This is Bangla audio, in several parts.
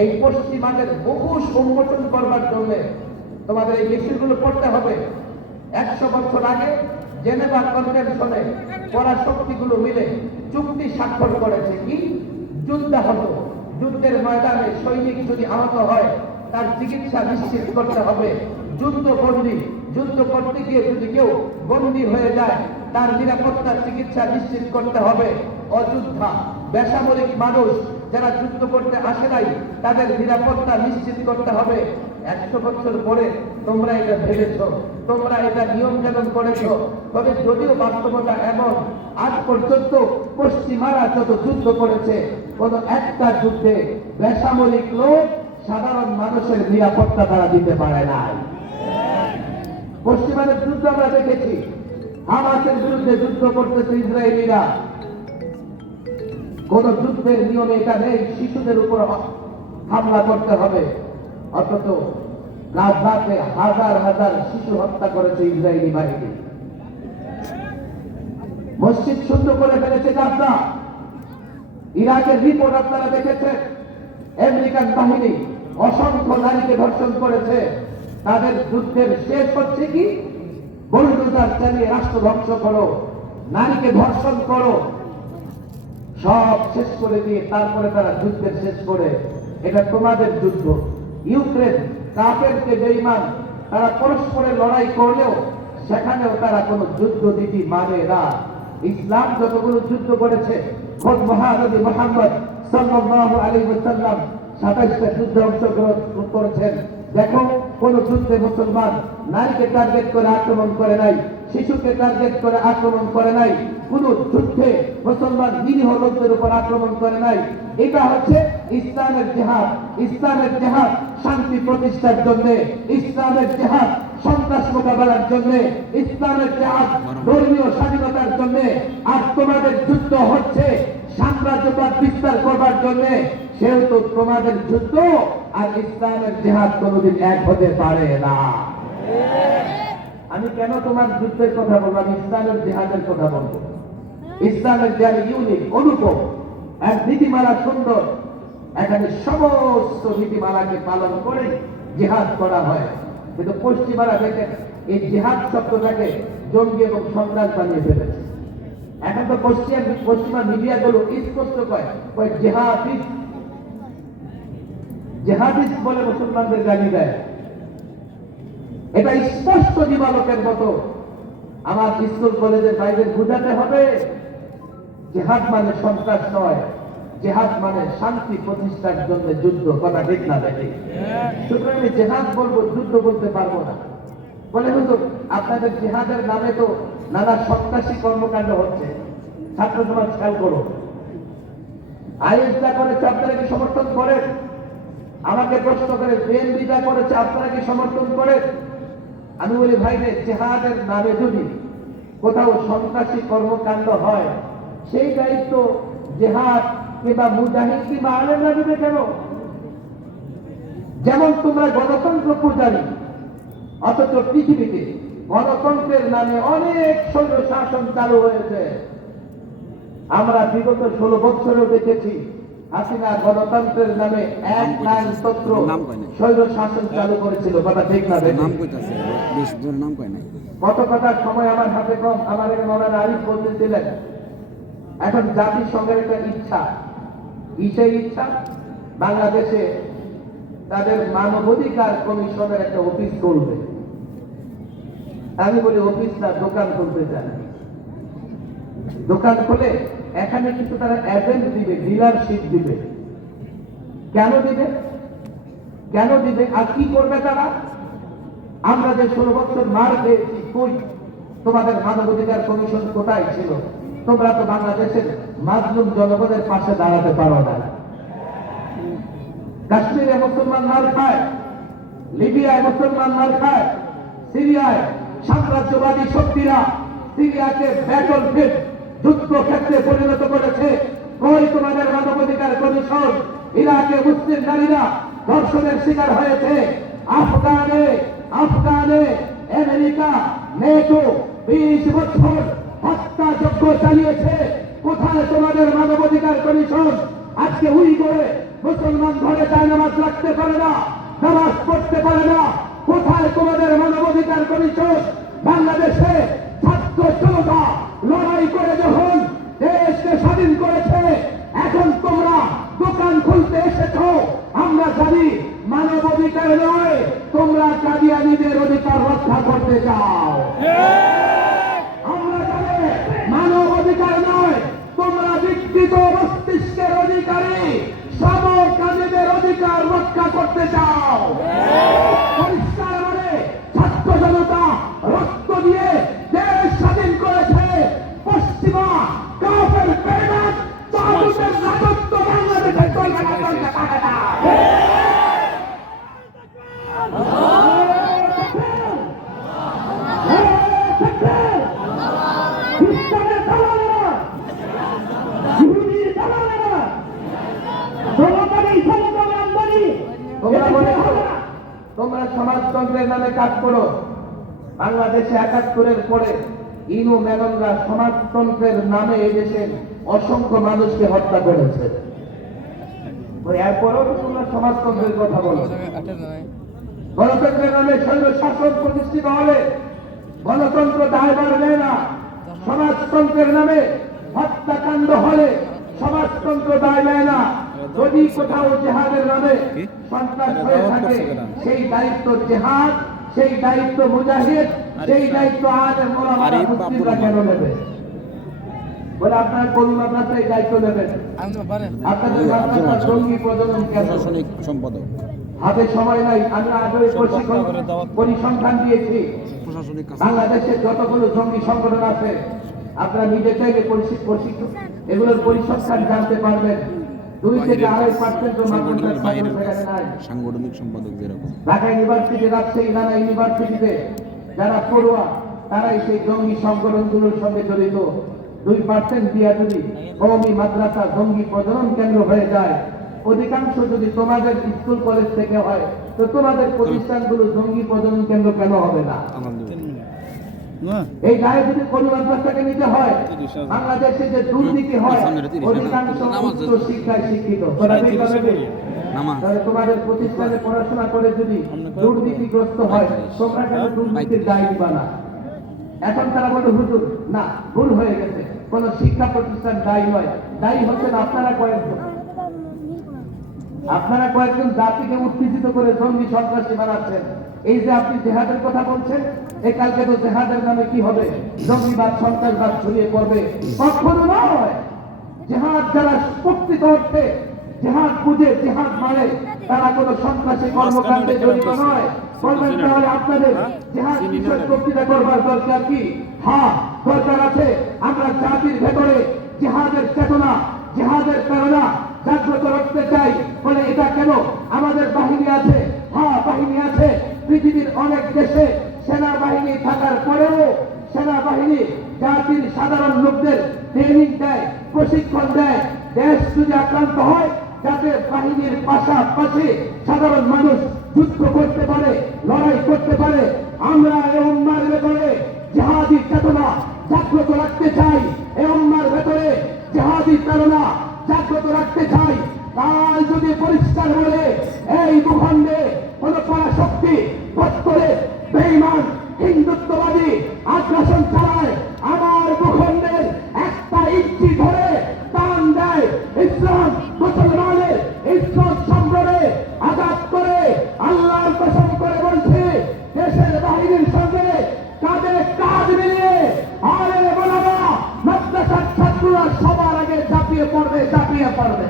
এই পশ্চিমাদের মুখোশ উন্মোচন করবার জন্য তোমাদের এই মিছিলগুলো করতে হবে। 100 বছর আগে জেনেভা কনভেনশনে পরাশক্তিগুলো মিলে চুক্তি স্বাক্ষর করেছে কি যুদ্ধাহত, যুদ্ধের ময়দানে সৈনিক যদি আহত হয় তার চিকিৎসা নিশ্চিত করতে হবে। যুদ্ধবন্দী, যুদ্ধ করতে গিয়ে যদি কেউ বন্দী হয়ে যায় তার নিরাপত্তা চিকিৎসা নিশ্চিত করতে হবে। অযোদ্ধা বেসামরিক মানুষ যারা যুদ্ধ করতে আসে নাই তাদের নিরাপত্তা নিশ্চিত করতে হবে। 100 বছর পরে তোমরা এটা ভেবেছ, তোমরা এটা নিয়ম কানুন করেছ, তবে যদিও বাস্তবতা এমন, আজ পর্যন্ত পশ্চিমারা যত যুদ্ধ করেছে কোন একটা যুদ্ধে বেসামরিক লোক সাধারণ মানুষের নিরাপত্তা তারা দিতে পারে নাই। পশ্চিমাদের যুদ্ধ আমরা দেখেছি, হামাসের বিরুদ্ধে যুদ্ধ করতেছে ইসরায়েলিরা, কোন যুদ্ধের নিয়মে এটা নেই শিশুদের উপর হামলা করতে হবে, অথচ গাজাতে হাজার হাজার শিশু হত্যা করেছে ইসরায়েলি বাহিনী। মসজিদ সুন্দর করে ফেলেছে গাজা। ইরাকের রিপোর্ট আপনারা দেখেছেন, আমেরিকান বাহিনী অসংখ্য নারীকে ধর্ষণ করেছে। তাদের যুদ্ধের শেষ হচ্ছে কি বুলডোজার চালিয়ে রাষ্ট্র ধ্বংস করো, নারীকে ধর্ষণ করো, সব শেষ করে দিয়ে তারপরে তারা যুদ্ধের শেষ করে। এটা তোমাদের যুদ্ধ। ইউক্রেন কাফেরকে বেঈমান, তারা পরস্পরের লড়াই করলেও সেখানেও তারা কোনো যুদ্ধ নীতি মানে না। ইসলাম যতগুলো যুদ্ধ করেছে, খোদ মহানবী মুহাম্মদ সাল্লাল্লাহু আলাইহি ওয়াসাল্লাম 27টা যুদ্ধে অংশগ্রহণ করেছেন। দেখো কোন যুদ্ধে মুসলমান নারীকে টার্গেট করে আক্রমণ করে নাই, শিশুকে টার্গেট করে আক্রমণ করে নাই, কোন যুদ্ধে মুসলমান নিরীহ লোকদের উপর আক্রমণ করে নাই। এটা হচ্ছে ইসলামের জিহাদ। ইসলামের জিহাদ শান্তি প্রতিষ্ঠার জন্য, ইসলামের জিহাদ সন্ত্রাস মোকাবেলার জন্য, ইসলামের জিহাদ ধর্মীয় স্বাধীনতার জন্য। আর তোমাদের যুদ্ধ হচ্ছে সাম্রাজ্যবাদ বিস্তার করবার জন্য। সেহেতু তোমাদের যুদ্ধ আর ইসলামের জিহাদ কোনদিন এক হতে পারে না। আমি কেন তোমার যুদ্ধের কথা বলবো, আমি ইসলামের জিহাদের কথা বলবো। ইসলামের জিহাদ ইউনিক, অনুপম, এক নীতিমালা সুন্দর। এখানে সমস্ত নীতিমালাকে পালন করে জিহাদ করা হয়। কিন্তু পশ্চিমারা দেখেন এই জিহাদ শব্দটাকে জঙ্গি এবং সন্ত্রাস বানিয়ে ফেলেছে। এখন তো পশ্চিমা মিডিয়াগুলো স্পষ্ট কয় জিহাদিস্ট, জিহাদিস্ট বলে মুসলমানদের গালি দেয়। এটা স্পষ্ট দিবালোকের মতো আমার স্কুল কলেজের বাইরের বুঝাতে হবে, জিহাদ মানে সন্ত্রাস নয়, জিহাদ মানে শান্তি প্রতিষ্ঠার জন্য যুদ্ধ। কথা ঠিক না দেখি? সুতরাং আমি জিহাদ বলবো, যুদ্ধ বলতে পারবো না। বলে হুজুর আপনাদের জিহাদের নামে তো নানা সন্ত্রাসী কর্মকাণ্ড হচ্ছে, ছাত্র সমাজ খেয়াল করো। আইএস যা করেছে আপনারা কি সমর্থন করেন? আমাকে প্রশ্ন করে বিএনপি যা করেছে আপনারা কি সমর্থন করেন? আমি বলি ভাই রে, জিহাদের নামে যদি কোথাও সন্ত্রাসী কর্মকাণ্ড হয় সেই দায়িত্ব জিহাদ কিংবা মুজাহিদ কিংবা আলেমরা দিবে কেন? যেমন তোমরা গণতন্ত্র পূজারী, অথচ পৃথিবীতে গণতন্ত্রের নামে অনেক স্বৈর শাসন চালু হয়েছে। আমরা বিগত 16 বছরেও দেখেছি হাসিনা গণতন্ত্রের নামে এক লাইন তত্র স্বৈর শাসন চালু করেছিল। কথা ঠিক না? কত কথার সময় আমার হাতে কম। আমার মৌলানা আরিফ বলতেছিলেন এখন জাতিসংঘের একটা ইচ্ছা, সেই ইচ্ছা বাংলাদেশে তাদের মানবাধিকার কমিশনের একটা অফিস করবে। আমি বলি অফিস না, দোকান খুলতে চান। দোকান খুলে এখানে কিন্তু তারা এজেন্ট দিবে, ডিলারশিপ দিবে। কেন দিবে? কেন দিবে আর কি করবে তারা? আমরা যে 16 বছর মার খেয়েছি, কই তোমাদের মানবাধিকার কমিশন কোথায় ছিল? তোমরা তো বাংলাদেশের মাজলুম জনগণের পাশে দাঁড়াতে পারো না। কাশ্মীরে মুসলমান মার খায়, লিবিয়ায় মুসলমান মার খায়, সিরিয়ায় সাম্রাজ্যবাদী শক্তিরা সিরিয়াকে ব্যাটলফিল্ড যুদ্ধক্ষেত্রে পরিণত করেছে। কই তোমাদের মানবাধিকার কমিশন? ইরাকে মুসলিম নারীরা ধর্ষণের শিকার হয়েছে। আফগানে আমেরিকা নেটো 20 বছর হত্যাযজ্ঞ চালিয়েছে। কোথায় তোমাদের মানবাধিকার কমিশন? আজকে উইঘুরে মুসলমান ঘরে যায় নামাজ রাখতে পারে না, নামাজ পড়তে পারে না। কোথায় তোমাদের মানবাধিকার কমিশন? বাংলাদেশে ছাত্র জনতা লড়াই করে যখন দেশকে স্বাধীন করেছে, এখন তোমরা দোকান খুলতে এসেছো। আমরা জানি মানবাধিকার নয়, তোমরা কাদিয়ানীদের অধিকার রক্ষা করতে চাও। আমরা জানি মানবাধিকার নয়, তোমরা বিকৃত মস্তিষ্কের অধিকারী সমকামীদের অধিকার রক্ষা করতে চাও। পরিষ্কার মানে ছাত্র জনতা রক্ত দিয়ে দেশ স্বাধীন করেছে। পশ্চিমা কাফের বেদাত তাগুতের রাজত্ব বাংলাদেশে চলবে না, চলতে পারে না। খ্রিস্টানের দালালেরা, ইহুদির দালালেরা, তোমরা সমাজতন্ত্রের নামে কাজ করো। বাংলাদেশে ৭১-এর পরে ইনু মেননরা সমাজতন্ত্রের নামে এই দেশের অসংখ্য মানুষকে হত্যা করেছে। এরপরও তোমরা সমাজতন্ত্রের কথা বলো। গণতন্ত্রের নামে সৈন্য শাসন প্রতিষ্ঠিত হলে গণতন্ত্র দায়ভার নেয় না। সমাজতন্ত্রের নামে হত্যাকাণ্ড হলে সমাজতন্ত্র দায় নেয় না। যদি কোথাও জেহাদের নামে সন্ত্রাস হয়ে থাকে, সেই দায়িত্ব জেহাদ, সেই দায়িত্ব মুজাহিদ, সেই দায়িত্ব আলেম ওলামারা মুসলিমরা কেন নেবে? বলে আপনার কোন মাদ্রাসা এই দায়িত্ব নেবেন? আপনাদের মাদ্রাসার জঙ্গি প্রজনন প্রশাসনিক সম্পাদক হাতে সময় নাই। আমি আগেই পরিসংখ্যান দিয়েছি। বাংলাদেশে যতগুলো জঙ্গি সংগঠন আছে, আপনারা নিজে চাইলে প্রশিক্ষণ এগুলোর পরিসংখ্যান জানতে পারবেন। 2 থেকে 2.5% সাংগঠনিক সম্পাদক যেরকম ঢাকা ইউনিভার্সিটি, রাজশাহী, নানা ইউনিভার্সিটিতে যারা পড়ুয়া, তারাই সেই জঙ্গি সংগঠনগুলোর সঙ্গে জড়িত। 2% দিয়া যদি কওমি মাদ্রাসা জঙ্গি প্রজনন কেন্দ্র হয়ে যায়, অধিকাংশ যদি তোমাদের স্কুল কলেজ থেকে হয়, তো তোমাদের প্রতিষ্ঠানগুলো জঙ্গি প্রজনন কেন্দ্র কেন হবে না? এই গায়ে যদি কোন মাদ্রাসাকে নিতে হয়, বাংলাদেশে যে দুর্নীতি হয়, অধিকাংশ উচ্চ শিক্ষায় শিক্ষিত। তোমাদের প্রতিষ্ঠানে পড়াশোনা করে যদি দুর্নীতিগ্রস্ত হয়, তোমরা কেন দুর্নীতির দায় দিবা না? এখন তারা বলে হুজুর না, ভুল হয়ে গেছে, কোন শিক্ষা প্রতিষ্ঠান দায়ী নয়, দায়ী হচ্ছেন আপনারা কয়েকজন। আপনারা কয়েকজন জাতিকে উত্তেজিত করে জঙ্গি সন্ত্রাসী বানাচ্ছেন। এই যে আপনি জেহাদের কথা বলছেন, এই কালকে তো জেহাদের নামে কি হবে? জঙ্গিবাদ, সন্ত্রাসবাদ ছড়িয়ে পড়বে। কখনো নয়। জেহাদ যারা প্রকৃত অর্থে জেহাদ বুঝে জেহাদ মানে, তারা কোনো সন্ত্রাসী কর্মকাণ্ডে জড়িত নয়। বলবেন তাহলে আপনাদের জেহাদ বিষয় বক্তৃতা করবার দরকার কি? হ্যাঁ, দরকার আছে। আমরা জাতির ভেতরে জেহাদের চেতনা, জেহাদের প্রেরণা জাগ্রত রাখতে চাই। বলে এটা কেন? আমাদের বাহিনী আছে। হ্যাঁ, বাহিনী আছে। পৃথিবীর অনেক দেশে সেনাবাহিনী থাকার পরেও সেনাবাহিনী জাতির সাধারণ লোকদের ট্রেনিং দেয়, প্রশিক্ষণ দেয়। দেশ যদি আক্রান্ত হয়, যাতে বাহিনীর পাশাপাশি সাধারণ মানুষ যুদ্ধ করতে পারে, লড়াই করতে পারে। আমরা এই উম্মার ভেতরে জিহাদি চেতনা জাগ্রত রাখতে চাই। এই উম্মার ভেতরে জিহাদি প্রেরণা জাগ্রত রাখতে চাই। তাই যদি পরিষ্কার বলে এই ভূখণ্ডে কোন পরাশক্তি করে বেঈমান হিন্দুত্ববাদী আগ্রাসন চালায়, আমার ভূখণ্ডের একটা ইঞ্চি ধরে টান দেয়, ইসলাম মুসলমানের ইজ্জত সম্মানে আঘাত করে, আল্লাহর কসম করে বলছে, দেশের বাহিনীর সঙ্গে কাঁধে কাঁধ মিলিয়ে আরে বলাবা মাদ্রাসার ছাত্ররা সবার আগে ঝাঁপিয়ে পড়বে, ঝাঁপিয়ে পড়বে।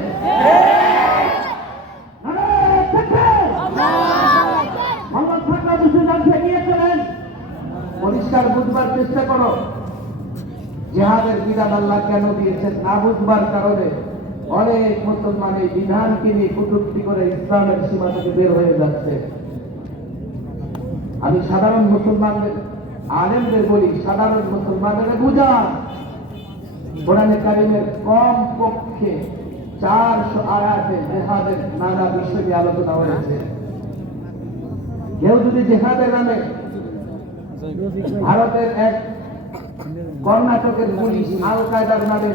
পরিষ্কার বুঝবার চেষ্টা করো, জিহাদের বিধান আল্লাহ কেন দিয়েছেন। না বুঝবার কারণে অনেক মুসলমান এই বিধানকে নিয়ে কটূক্তি করে ইসলামের সীমা থেকে বের হয়ে যাচ্ছে। আমি সাধারণ মুসলমানদের, আলেমদের বলি, সাধারণ মুসলমানদের বুঝান, কোরআনে কারিমের কম পক্ষে 400 আয়াতে জিহাদের নানা বিষয় নিয়ে আলোচনা হয়েছে। কেউ যদি জিহাদের নামে ভারতের এক কর্ণাটকের পুলিশ আল কায়দার নামে